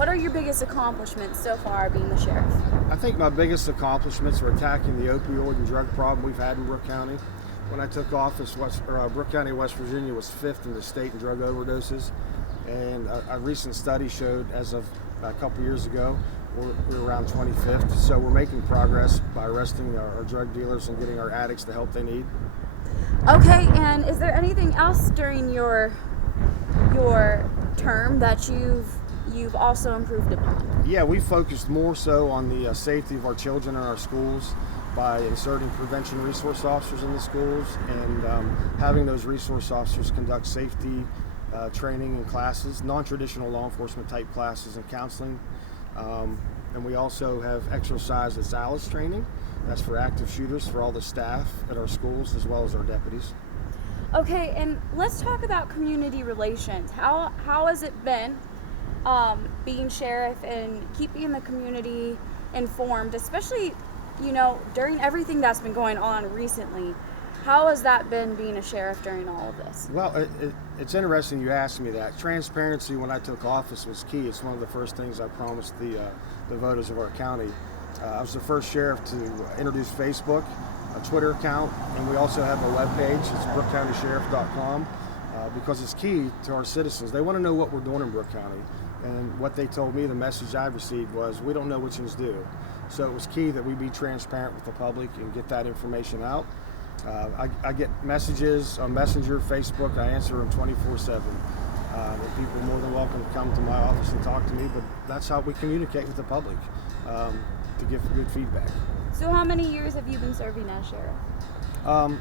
What are your biggest accomplishments so far being the sheriff? I think my biggest accomplishments are attacking the opioid and drug problem we've had in Brooke County. When I took office, Brooke County, West Virginia was 5th in the state in drug overdoses. And a recent study showed as of a couple years ago, we're around 25th. So we're making progress by arresting our drug dealers and getting our addicts the help they need. Okay, and is there anything else during your term that you've also improved upon? Yeah, we focused more so on the safety of our children in our schools by inserting prevention resource officers in the schools and having those resource officers conduct safety training and classes, non-traditional law enforcement type classes and counseling. And we also have exercise at Alice training. That's for active shooters for all the staff at our schools as well as our deputies. Okay, and let's talk about community relations. How has it been being sheriff and keeping the community informed, especially, during everything that's been going on recently? How has that been being a sheriff during all of this? Well, it's interesting you asked me that. Transparency when I took office was key. It's one of the first things I promised the voters of our county. I was the first sheriff to introduce Facebook, a Twitter account, and we also have a webpage. It's brookcountysheriff.com because it's key to our citizens. They want to know what we're doing in Brooke County. And what they told me, the message I received was, we don't know which ones do. So it was key that we be transparent with the public and get that information out. I get messages on Messenger, Facebook. I answer them 24/7. People are more than welcome to come to my office and talk to me, but that's how we communicate with the public, to give good feedback. So how many years have you been serving as sheriff?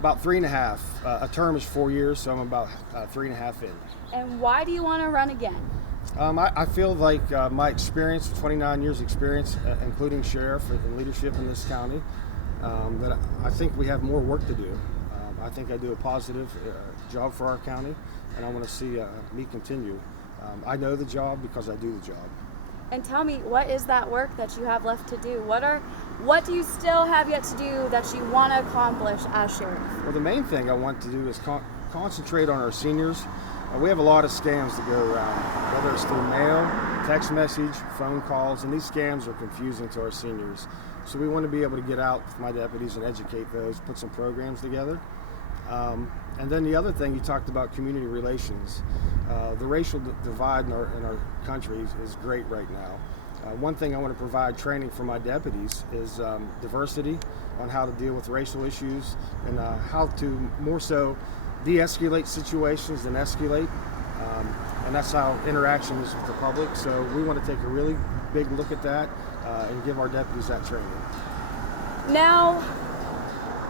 About 3.5. A term is 4 years, so I'm about 3.5 in. And why do you want to run again? I feel like my experience, 29 years experience, including sheriff and leadership in this county, that I think we have more work to do. I think I do a positive job for our county, and I want to see me continue. I know the job because I do the job. And tell me, what is that work that you have left to do? What do you still have yet to do that you want to accomplish as sheriff? Well, the main thing I want to do is concentrate on our seniors. We have a lot of scams to go around, whether it's through mail, text message, phone calls, and these scams are confusing to our seniors. So we want to be able to get out with my deputies and educate those, put some programs together. And then the other thing, you talked about community relations. The racial divide in our country is great right now. One thing I want to provide training for my deputies is diversity on how to deal with racial issues and how to more so de-escalate situations than escalate. And that's how interaction is with the public. So we want to take a really big look at that and give our deputies that training. Now,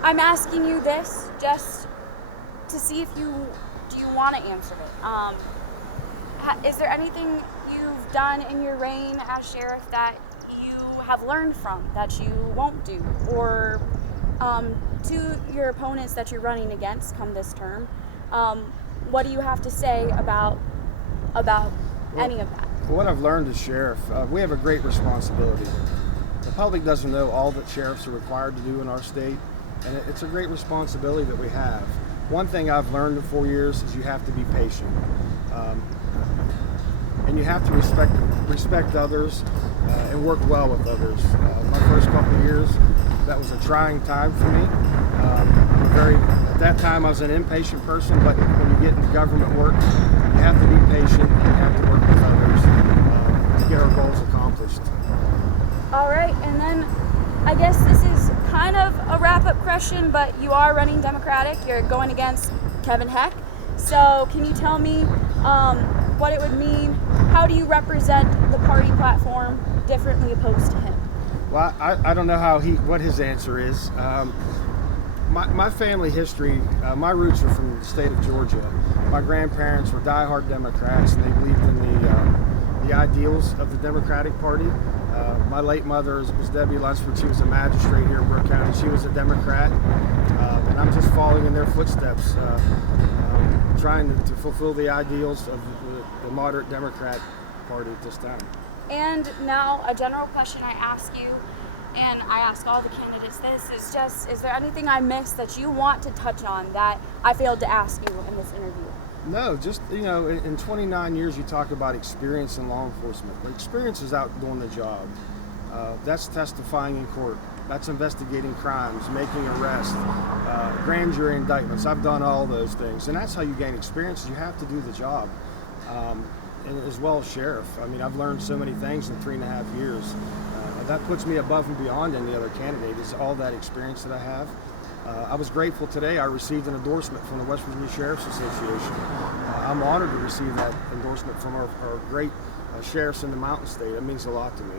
I'm asking you this just to see if do you want to answer it. Is there anything you've done in your reign as sheriff that you have learned from that you won't do, or to your opponents that you're running against come this term? What do you have to say about any of that? What I've learned as sheriff, we have a great responsibility. The public doesn't know all that sheriffs are required to do in our state, and it's a great responsibility that we have. One thing I've learned in 4 years is you have to be patient, and you have to respect others and work well with others. My first couple of years, that was a trying time for me. At that time, I was an impatient person, but when you get into government work, you have to be patient and you have to work with others to get our goals accomplished. All right, and then I guess this is kind of a wrap-up question, but you are running Democratic. You're going against Kevin Heck. So can you tell me what it would mean? How do you represent the party platform differently opposed to him? Well, I don't know what his answer is. My family history, my roots are from the state of Georgia. My grandparents were diehard Democrats, and they believed in the ideals of the Democratic Party. My late mother was Debbie Lunsford. She was a magistrate here in Brooke County. She was a Democrat, and I'm just following in their footsteps, trying to fulfill the ideals of the moderate Democrat Party at this time. And now a general question I ask you, and I ask all the candidates this, is just, is there anything I missed that you want to touch on that I failed to ask you in this interview? No, just, in 29 years, you talk about experience in law enforcement. The experience is out doing the job. That's testifying in court. That's investigating crimes, making arrests, grand jury indictments. I've done all those things, and that's how you gain experience. You have to do the job, and as well as sheriff. I mean, I've learned so many things in 3.5 years. That puts me above and beyond any other candidate. Is all that experience that I have. I was grateful today. I received an endorsement from the West Virginia Sheriff's Association. I'm honored to receive that endorsement from our great sheriffs in the Mountain State. It means a lot to me.